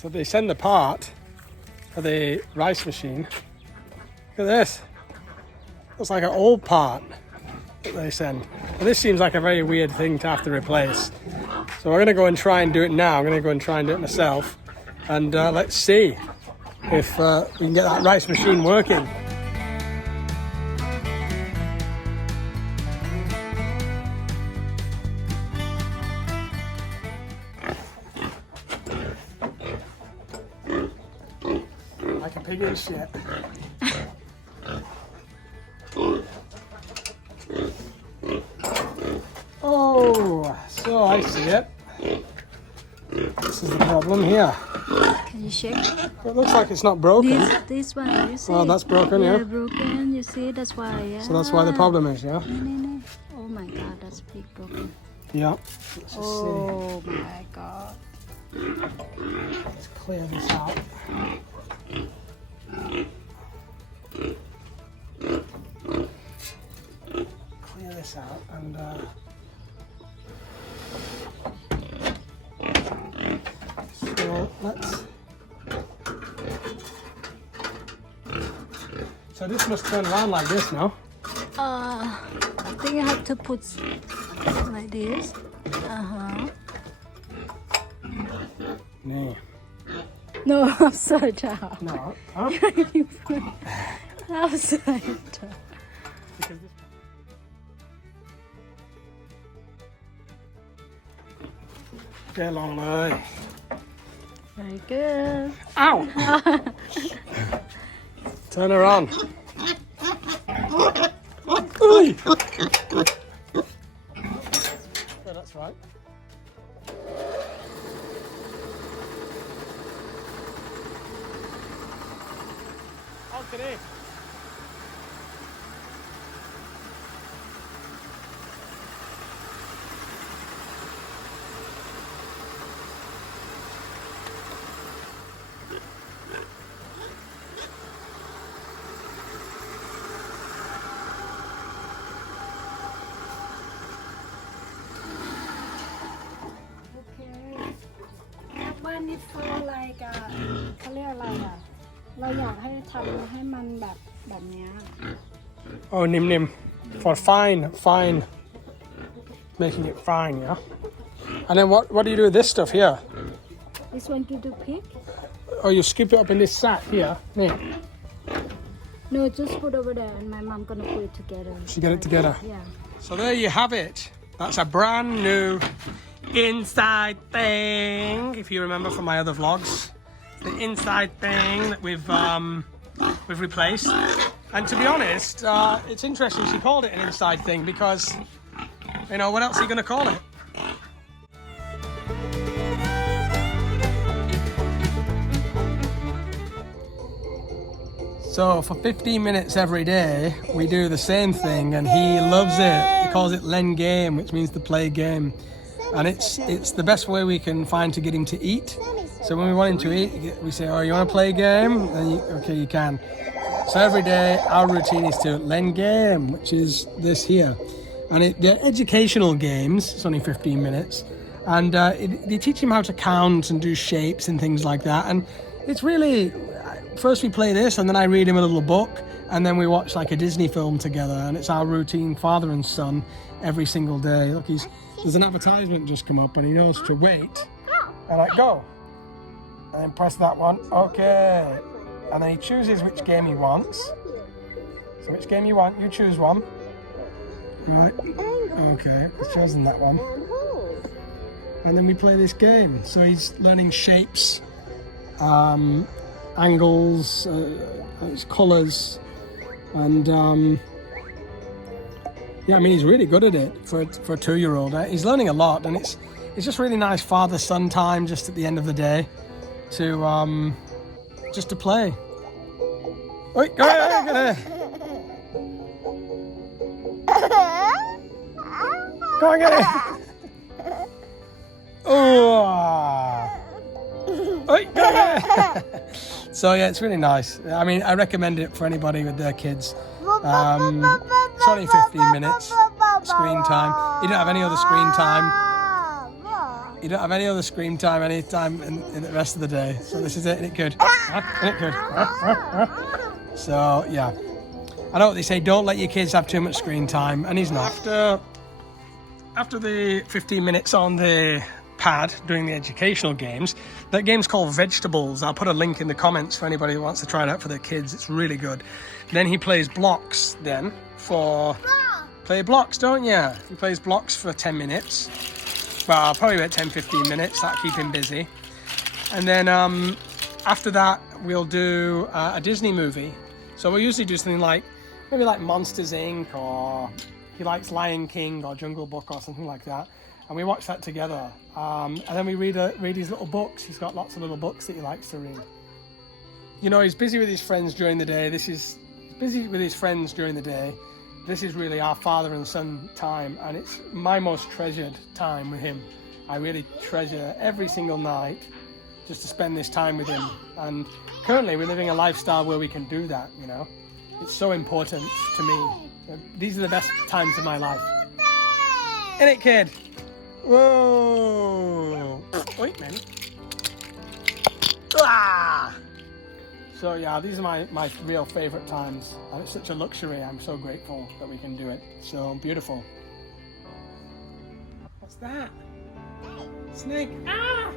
So they send the part for the rice machine. Look at this. Looks like an old part that they send. But this seems like a very weird thing to have to replace. So we're going to go and try and do it now. I'm going to go and try and do it myself. And let's see if we can get that rice machine working. Like a pig in shit. Oh, so I see it. This is the problem here. Can you check? It looks like it's not broken. This one, you see? Oh, that's broken, yeah? broken, you see? That's why, yeah. So that's why the problem is, yeah? No. Oh my god, that's big broken. Yeah. Let's just Oh my god. see. Let's clear this out. Clear this out and so let's. So this must turn around like this now. I think you have to put like this. Nee. No, upside down. No. Huh? Upside down. Get along,เลย Very good. Ow! Turn her on. Oi! Yeah, that's right. Okay. When it feel like เขาเรียกอะไรอ่ะ เราอยากให้ทำให้มันแบบเนี้ย Oh, nim. For fine. Making it fine, yeah? And then what do you do with this stuff here? This one to do pick? Oh, you scoop it up in this sack here. Nee. No, just put over there and my mom gonna put it together. She get it together. Yeah. So there you have it. That's a brand new inside thing, if you remember from my other vlogs. The inside thing that we've replaced. And to be honest, it's interesting she called it an inside thing because, you know, what else are you going to call it? So for 15 minutes every day, we do the same thing and he loves it. He calls it Len game, which means to play game. And it's the best way we can find to get him to eat. So when we want him to eat, we say, oh, you want to play a game? And okay, you can. So every day, our routine is to Len game, which is this here. And they're educational games. It's only 15 minutes. And they teach him how to count and do shapes and things like that. And it's really, first we play this and then I read him a little book. And then we watch like a Disney film together. And it's our routine, father and son, every single day. Look, there's an advertisement just come up and he knows to wait. And I go. And then press that one. Okay. And then he chooses which game he wants. So which game you want, you choose one. Right. Okay, he's chosen that one. And then we play this game. So he's learning shapes, angles, colours. And yeah, I mean, he's really good at it for a 2-year-old. He's learning a lot, and it's just really nice father-son time just at the end of the day to just to play. Oi, go ahead. Go on, get it. Oh. Oi, go ahead. So yeah, it's really nice. I mean, I recommend it for anybody with their kids. It's only 15 minutes screen time. You don't have any other screen time. You don't have any other screen time any time in the rest of the day. So this is it, and it could. And it could. So yeah, I know what they say. Don't let your kids have too much screen time, and he's not. After the 15 minutes on the pad doing the educational games, that game's called Vegetables. I'll put a link in the comments for anybody who wants to try it out for their kids. It's really good. Then he plays blocks. Then play blocks, don't you? He plays blocks for 10 minutes. Well, probably about 10-15 minutes. That'll keep him busy. And then after that, we'll do a Disney movie. So we'll usually do something like maybe like Monsters Inc. or he likes Lion King or Jungle Book or something like that. And we watch that together. And then we read his little books. He's got lots of little books that he likes to read. You know, he's busy with his friends during the day. This is really our father and son time, and it's my most treasured time with him. I really treasure every single night just to spend this time with him. And currently we're living a lifestyle where we can do that, you know. It's so important to me. These are the best times of my life. Isn't it, kid? Whoa! Wait, man. Ah! So yeah, these are my real favourite times. And it's such a luxury. I'm so grateful that we can do it. So beautiful. What's that? Snake. Ah!